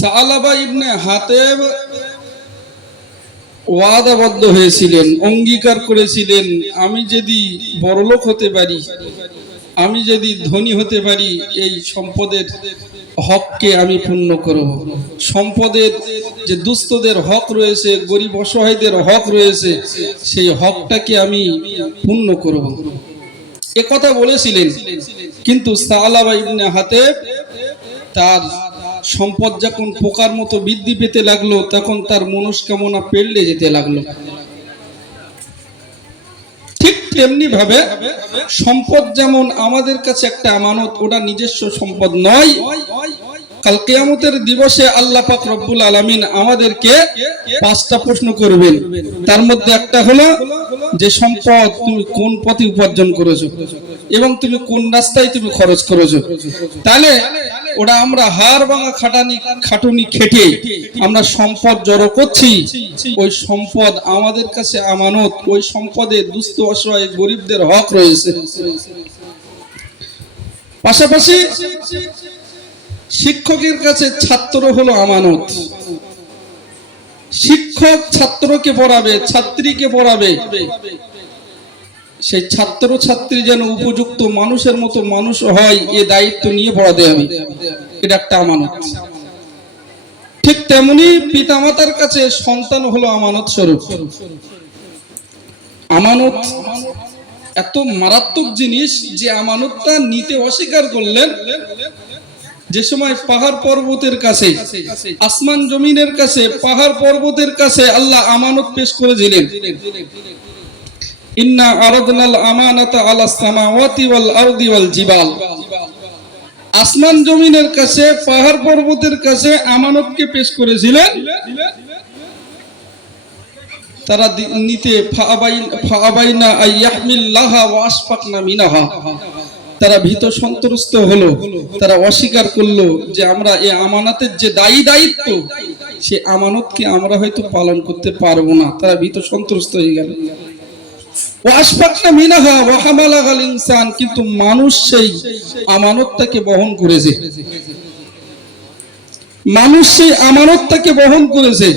সালাবা ইবনে হাতেব ওয়াদাবদ্ধ হয়েছিলেন, অঙ্গীকার করেছিলেন, আমি যদি বড়লোক হতে পারি, আমি যদি ধনী হতে পারি, এই সম্পদের হককে আমি পূর্ণ করব। সম্পদের যে দুস্থদের হক রয়েছে, গরিব অসহায়দের হক রয়েছে, সেই হকটাকে আমি পূর্ণ করব, এ কথা বলেছিলেন। কিন্তু সালাবা ইবনে হাতেব তার সম্পদ যখন পোকার মতো বৃদ্ধি পেতে লাগলো, তখন তার মনস্কামনা পেড়ে যেতে লাগলো। ঠিক তেমনি ভাবে সম্পদ যেমন আমাদের কাছে একটা আমানত, ওটা নিজস্ব সম্পদ নয়। কাল কিয়ামতের দিবসে আল্লাহ পাক রব্বুল আলামিন আমাদেরকে 5টা প্রশ্ন করবেন। তার মধ্যে একটা হলো যে সম্পদ তুমি কোন পথে উপার্জন করেছো এবং তুমি কোন রাস্তায় তুমি খরচ করেছো। তাহলে ওটা আমরা হাড় ভাঙা খাটুনি খেটে আমরা সম্পদ জড়ো করছি, ওই সম্পদ আমাদের কাছে আমানত। ওই সম্পদে দুস্থ অসহায় গরিবদের হক রয়েছে। পাশাপাশি শিক্ষকের কাছে ছাত্র হলো আমানত। শিক্ষক ছাত্রকে পড়াবে, ছাত্রীকে পড়াবে, সেই ছাত্র ছাত্রী যেন উপযুক্ত মানুষের মতো মানুষ হয়, এ দায়িত্ব নিয়ে পড়াতে হবে, এটা একটা আমানত। ঠিক তেমনি পিতামাতার কাছে সন্তান হলো আমানত স্বরূপ। আমানত এত মারাত্মক জিনিস যে আমানতটা নিতে অস্বীকার করলেন। যে সময় পাহাড় পর্বতের কাছে, আসমান জমিনের কাছে, পাহাড় পর্বতের কাছে আল্লাহ আমানত পেশ করেছিলেন, ইন্না আরাদনাল আমানাতা আলাস সামাওয়াতি ওয়াল আরদি ওয়াল জিবাল। আসমান জমিনের কাছে, পাহাড় পর্বতের কাছে আমানতকে পেশ করেছিলেন। তারা নিতে ফাআবাইনা আইয়াহমিল্লাহা ওয়া আশফাকনা মিনহা, তারা ভীত সন্ত্রস্ত হলো, তারা অস্বীকার করলো যে আমরা এই আমানতের যে দায়িত্ব, সে আমানতকে আমরা হয়তো পালন করতে পারবো না। তারা ভীত সন্ত্রস্ত হয়ে গেল। ওয়া আশফাকনা মিনহা ওয়া হামালাহাল ইনসান, কিন্তু মানুষ সেই আমানতটাকে বহন করেছে। মানুষ সেই আমানতটাকে বহন করেছে।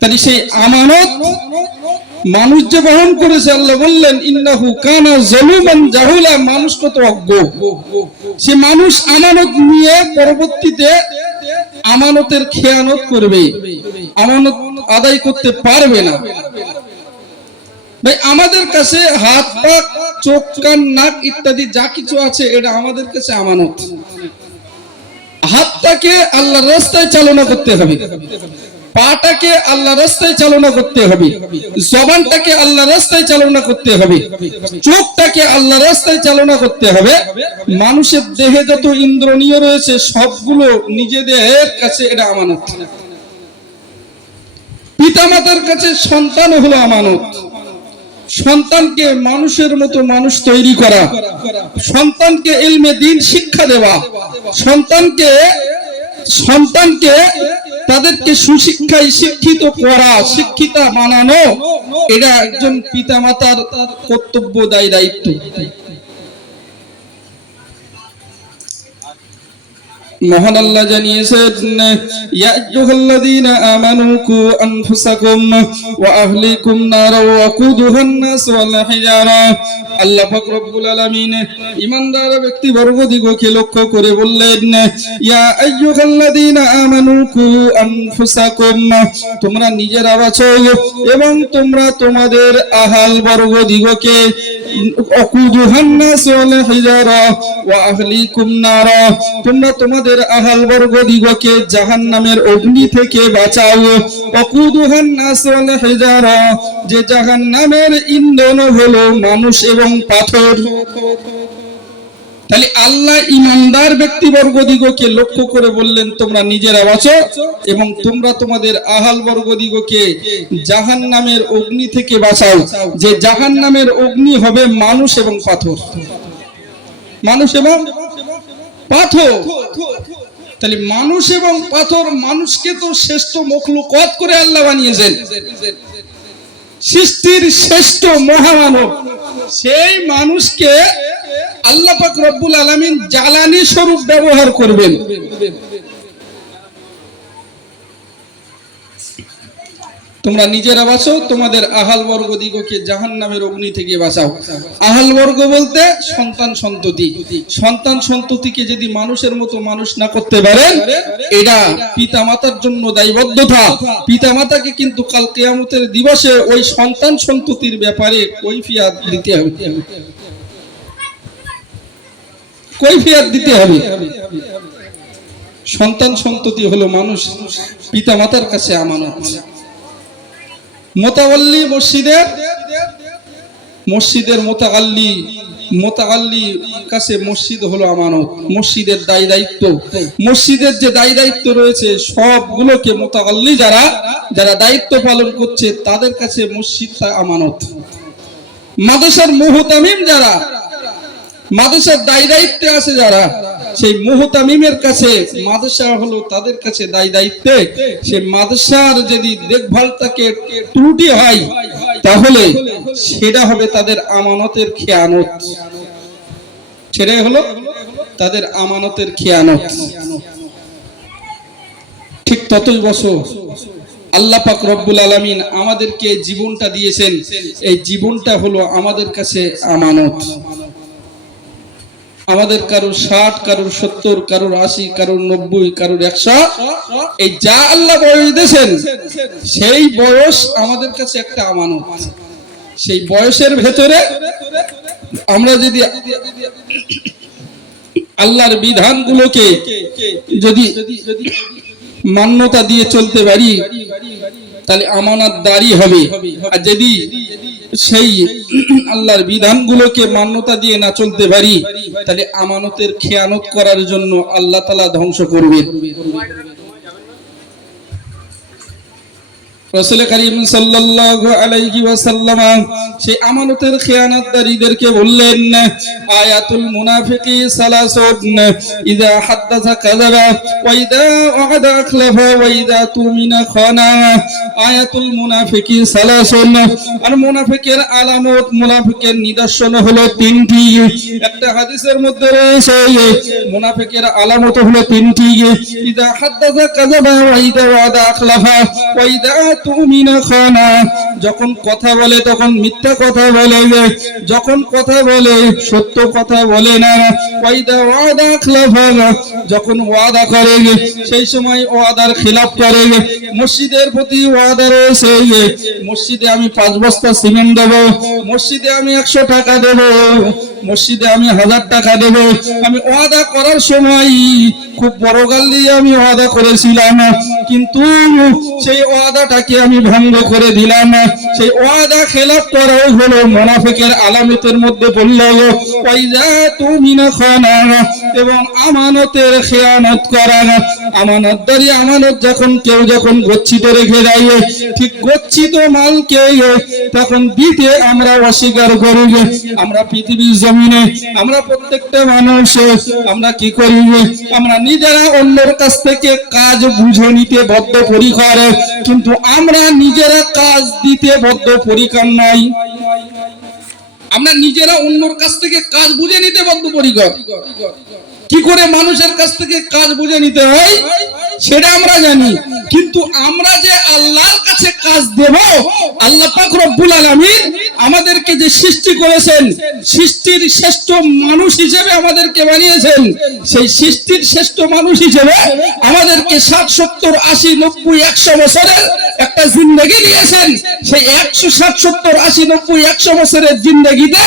তাই সেই আমানত মানুষ যে বহন করেছে, আল্লাহ বললেন ইন্নাহু কানা যালুমান জাহুলা, মানুষ কত অজ্ঞ। সে মানুষ আমানত নিয়ে পরবর্তীতে আমানতের খেয়ানত করবে, আমানত আদায় করতে পারবে না। ভাই, আমাদের কাছে হাত পা চোখ কান নাক ইত্যাদি যা কিছু আছে, এটা আমাদের কাছে আমানত। হাতটাকে আল্লাহর রাস্তায় চালনা করতে হবে, পাটাকে আল্লাহর রাস্তায় চালনা করতে হবে, জবানটাকে আল্লাহর রাস্তায় চালনা করতে হবে, চোখটাকে আল্লাহর রাস্তায় চালনা করতে হবে। মানুষের দেহে যত ইন্দ্রিয় রয়েছে সবগুলো নিজেদের কাছে এটা আমানত। পিতামাতার কাছে সন্তান হলো আমানত। সন্তানকে মানুষের মতো মানুষ তৈরি করা, সন্তানকে ইলমে দ্বীন শিক্ষা দেওয়া, সন্তানকে তাদেরকে সুশিক্ষায় শিক্ষিত করা, শিক্ষিতা বানানো, এটা একজন পিতামাতার কর্তব্য, দায়িত্ব। মহান আল্লাহ জানিয়েছেন, ইয়া আইয়ুহাল্লাযীনা আমানু কু আনফুসাকুম ওয়া আহলিকুম নারা ওয়াকুদুহান নাস ওয়াল হিজারা। আল্লাহ পাক রব্বুল আলামিন ঈমানদার ব্যক্তিবর্গদিগকে লক্ষ্য করে বললেন, ইয়া আইয়ুহাল্লাযীনা আমানু কু আনফুসাকুম, তোমরা নিজেরা বাঁচো এবং তোমরা তোমাদের আহাল বর্গদিগকে, ওয়াকুদুহান নাস ওয়াল হিজারা ওয়া আহলিকুম নারা, তোমরা তোমাদের আহাল বর্গদিগকে জাহান্নামের অগ্নি থেকে বাঁচাও। ওয়াকুদুহান নাস ওয়াল হিজারা, যে জাহান্নামের ইন্ধন হলো মানুষ এবং পাথর। তাহলে আল্লাহ ঈমানদার ব্যক্তিবর্গদিগকে লক্ষ্য করে বললেন, তোমরা নিজেরা বাঁচো এবং তোমরা তোমাদের আহাল বর্গদিগকে জাহান্নামের অগ্নি থেকে বাঁচাও। যে জাহান্নামের অগ্নি হবে মানুষ এবং পাথর, মানুষ এবং পাথর। তাহলে মানুষ এবং পাথর, মানুষকে তো শ্রেষ্ঠ মখলুকাত করে আল্লাহ বানিয়েছেন, সৃষ্টির শ্রেষ্ঠ মহামানব। সেই মানুষকে আল্লাহ পাক রব্বুল আলামিন জ্বালানি স্বরূপ ব্যবহার করবেন। তোমরা নিজেরা বাঁচো, তোমাদের আহাল বর্গদিগকে জাহান্নামের অগ্নি থেকে বাঁচাও। আহাল বর্গ বলতে সন্তান সন্ততি। সন্তান সন্ততিকে যদি মানুষের মতো মানুষ না করতে পারেন, এটা পিতামাতার জন্য দায়বদ্ধতা। পিতামাতাকে কিন্তু কাল কিয়ামতের দিবসে ওই সন্তান সন্ততির ব্যাপারে কৈফিয়ত দিতে হবে, কৈফিয়ত দিতে হবে। সন্তান সন্ততি হলো মানুষ পিতামাতার কাছে আমানত। মোতাওয়াল্লি মসজিদের মোতাআল্লি কাছে মসজিদ হলো আমানত। মসজিদের দায়িত্ব, মসজিদের যে দায়িত্ব রয়েছে সবগুলোকে মোতাআল্লি যারা দায়িত্ব পালন করছে তাদের কাছে মসজিদটা আমানত। মাদ্রাসার মুহতামিম যারা, মাদ্রাসার দায়িত্বে আছে যারা, সেই মুহতামিমের কাছে মাদ্রাসা হলো তাদের কাছে দায়িত্বে। সেই মাদ্রাসার যদি দেখভালটাকে ত্রুটি হয় তাহলে সেটা হবে তাদের আমানতের খেয়ানত, সেটাই হলো তাদের আমানতের খেয়ানত। ঠিক ততই বছর আল্লাহ পাক রব্বুল আলামিন আমাদেরকে জীবনটা দিয়েছেন, এই জীবনটা হলো আমাদের কাছে আমানত। আমাদের কারোর 60, কারোর 70, কারোর 80, কারোর 90, কারোর 100, এই যা আল্লাহ বয়স দিয়েছেন সেই বয়স আমাদের কাছে একটা আমানত। সেই বয়সের ভেতরে আমরা যদি আল্লাহর বিধানগুলোকে যদি মান্যতা দিয়ে চলতে পারি তাহলে আমানতদারি হবে। আর যদি সেই আল্লাহর বিধানগুলোকে মান্যতা দিয়ে না চলতে পারি তাহলে আমানতের খেয়ানত করার জন্য আল্লাহ তাআলা ধ্বংস করবেন। রাসূল করিম সাল্লাল্লাহু আলাইহি ওয়াসাল্লাম সেই আমানতের খেয়ানতদারীদেরকে বললেন, আয়াতুল মুনাফিকি সালাসুন, ইযা হাদাসা কাযাবা ওয়া ইযা ওয়া'আদা আখলাফা ওয়া ইযা তুমিনা খানা। আয়াতুল মুনাফিকি সালাসুন, আর মুনাফিকের আলামত, মুনাফিকের নিদর্শন হলো তিনটি। একটা হাদিসের মধ্যে রয়েছে মুনাফিকের আলামত হলো তিনটি, ইযা হাদাসা কাযাবা ওয়া ইযা ওয়া'আদা আখলাফা ওয়া ইযা তুমিনা খানা। যখন কথা বলে তখন মিথ্যা কথা বলে, যখন কথা বলে সত্য কথা বলে না। ওয়াইদা ওয়াদা আখলাফা, যখন ওয়াদা করে সেই সময় ওয়াদার খিলাফ করে। মসজিদের প্রতি ওয়াদা রয়েছে, মসজিদে আমি 5 বস্তা সিমেন্ট দেব, মসজিদে আমি 100 টাকা দেব, মসজিদে আমি 1000 টাকা দেব। আমি ওয়াদা করার সময় খুব বড় গাল দিয়ে আমি ওয়াদা করেছিলাম, কিন্তু সেই ওয়াদাটাকে আমি ভঙ্গ করে দিলাম। সেই ওয়াদা খেলাফ করাও হলো মুনাফিকের আলামতের মধ্যে বলল ওয়াইজা তুমিনা খানা, এবং আমানতের খেয়ানত করা। আমানতদারি, আমানত যখন গচ্ছিত রেখে দেয়, ঠিক গচ্ছিত মালকে তখন দিতে আমরা অস্বীকার করি। আমরা পৃথিবীর জমিনে আমরা প্রত্যেকটা মানুষ আমরা কি করি, আমরা নিজেরা অন্যের কাছ থেকে কাজ বুঝে নিতে বদ্ধপরিকর, কিন্তু আমরা নিজেরা কাজ দিতে বদ্ধপরিকর নয়। আমরা নিজেরা অন্যর কাছ থেকে কাজ বুঝে নিতে বদ্ধপরিকর। কি করে মানুষের কাছ থেকে কাজ বুঝে নিতে হয় সেটা আমরা জানি, কিন্তু আমরা যে আল্লাহর কাছে কাজ দেব, আল্লাহ পাক রব্বুল আলামিন আমাদেরকে যে সৃষ্টি করেছেন, সৃষ্টির শ্রেষ্ঠ মানুষ হিসেবে আমাদেরকে বানিয়েছেন, সেই সৃষ্টির শ্রেষ্ঠ মানুষ হিসেবে আমাদেরকে 60, 70, 80, 90, 100 বছরের একটা জিন্দেগি দিয়েছেন। সেই 160, 70, 80, 90, 100 বছরের জিন্দেগিতে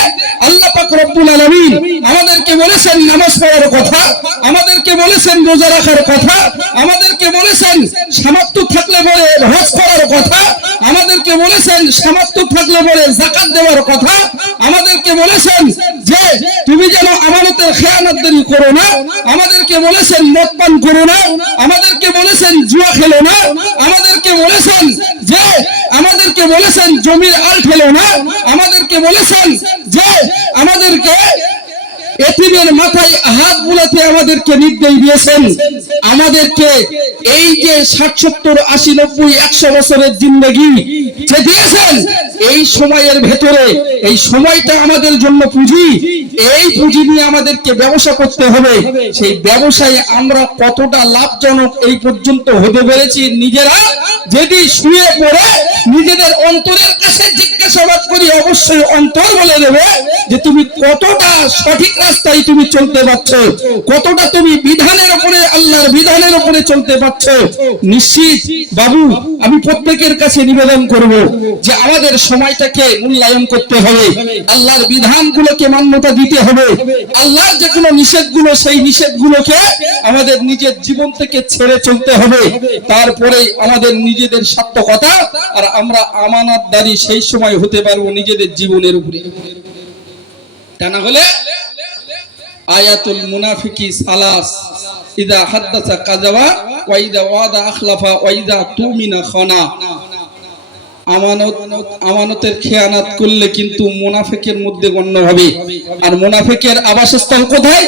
আল্লাহ পাক রব্বুল আলামিন আমাদেরকে বলেছেন নামাজ পড়ার কথা, আমাদেরকে বলেছেন রোজা রাখার কথা, আমাদেরকে বলেছেন সামর্থ্য থাকলে বলে হজ করার কথা, আমাদেরকে বলেছেন সামর্থ্য থাকলে বলে যাকাত দেওয়ার কথা, আমাদেরকে বলেছেন যে তুমি যেন আমানতের খেয়ানতদারি করো না, আমাদেরকে বলেছেন মদ পান করো না, আমাদেরকে বলেছেন জুয়া খেলো না, আমাদেরকে বলেছেন জমির আল ঠেলো না, আমাদেরকে বলেছেন যে আমাদেরকে এতিমের মাথায় হাত বুলাতে আমাদেরকে নির্দেশ দিয়েছেন। আমাদেরকে এই যে 60, 70, 80, 90, 100 বছরের জিন্দেগি যে দিয়েছেন, এই সময়ের ভেতরে এই সময়টা আমাদের জন্য পুঁজি, এই পুঁজি নিয়ে আমাদেরকে ব্যবসা করতে হবে। সেই ব্যবসায় আমরা কতটা লাভজনক এই পর্যন্ত হতে পেরেছি নিজেরা যদি শুয়ে পড়ে নিজেদের অন্তরের কাছে জিজ্ঞাসাবাদ করি, অবশ্যই অন্তর বলে দেবে যে তুমি কতটা সঠিক রাস্তায় তুমি চলতে পারছো, কতটা তুমি বিধানের উপরে, আল্লাহর বিধানের উপরে চলতে পারছো। নিশ্চিত বাবু, আমি প্রত্যেকের কাছে নিবেদন করব যে আমাদের সময়টাকে মূল্যায়ন করতে হবে, আল্লাহর বিধানগুলোকে মান্যতা দিতে হবে, আল্লাহর যে কোনো নিষেধগুলো সেই নিষেধগুলোকে আমাদের নিজের জীবন থেকে ছেড়ে চলতে হবে। তারপরে আমাদের নিজেদের সার্থকতা আর আমরা আমানতদারি সেই সময় হতে পারবো নিজেদের জীবনের উপরে। তা না হলে আয়াতুল মুনাফিকি সালাস, ইদা হাদাসা কাযাবা ওয়া ইদা ওয়াদা আখলাফা ওয়া ইদা তুমিনা খানা। আমানতের খেয়ানত করলে কিন্তু মুনাফিকের মধ্যে গণ্য হবে। আর মুনাফিকের আবাসস্থল কোথায়?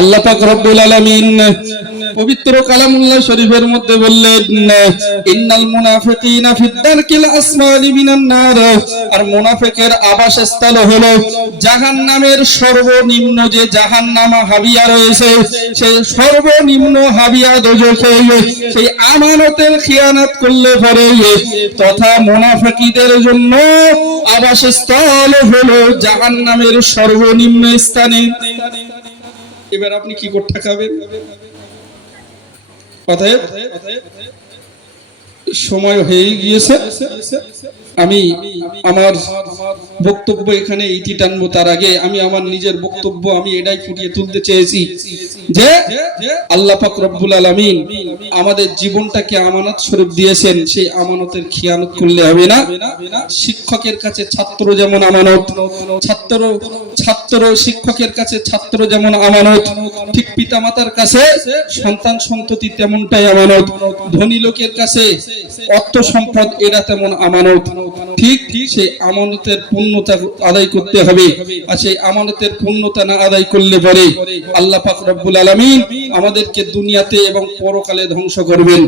আল্লাহ পাক রব্বুল আলামিন পবিত্র কালামুল্লাহ শরীফের মধ্যে বললেন ইন্নাল মুনাফিকিনা ফিদ দারকিল আসফালি মিনান নার। আর মুনাফিকের আবাসস্থল হলো জাহান্নামের সর্বনিম্ন যে জাহান্নামা হাবিয়া রয়েছে, সেই সর্বনিম্ন হাবিয়া দোজখে সেই আমানতের খেয়ানত করলে পরে তথা মুনাফিকদের জন্য আবাসস্থল হলো জাহান্নামের সর্বনিম্ন স্থানে। এবার আপনি কি করে ঠকাবেন? অতএব সময় হয়ে গিয়েছে, আমি আমার বক্তব্য এখানে ইতি টানবো। তার আগে আমি আমার নিজের বক্তব্য আমি এটাই ফুটিয়ে তুলতে চেয়েছি যে আল্লাহ পাক রব্বুল আলামিন আমাদের জীবনটাকে আমানত স্বরূপ দিয়েছেন, সেই আমানতের খেয়ানত করলে হবে না। শিক্ষকের কাছে ছাত্র যেমন আমানত, ছাত্র শিক্ষকের কাছে ছাত্র যেমন আমানত, ঠিক পিতামাতার কাছে সন্তান সন্ততি তেমনটাই আমানত। ধনী লোকের কাছে অর্থ সম্পদ এরা তেমন আমানত। ঠিক সেই আমানতের পূর্ণতা আদায় করতে হবে। আর সেই আমানতের পূর্ণতা না আদায় করলে পরে আল্লাহ পাক রব্বুল আলামিন আমাদেরকে দুনিয়াতে এবং পরকালে ধ্বংস করবেন।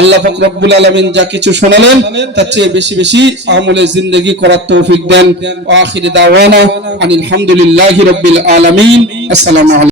আল্লাহ পাক রব্বুল আলামিন যা কিছু শোনালেন তার চেয়ে বেশি বেশি আমলে জিন্দেগি করার তৌফিক দেন। আখির দাওয়ানা আনিল হামদুলিল্লাহি রাব্বিল আলামিন। আসসালামু আলাইকুম।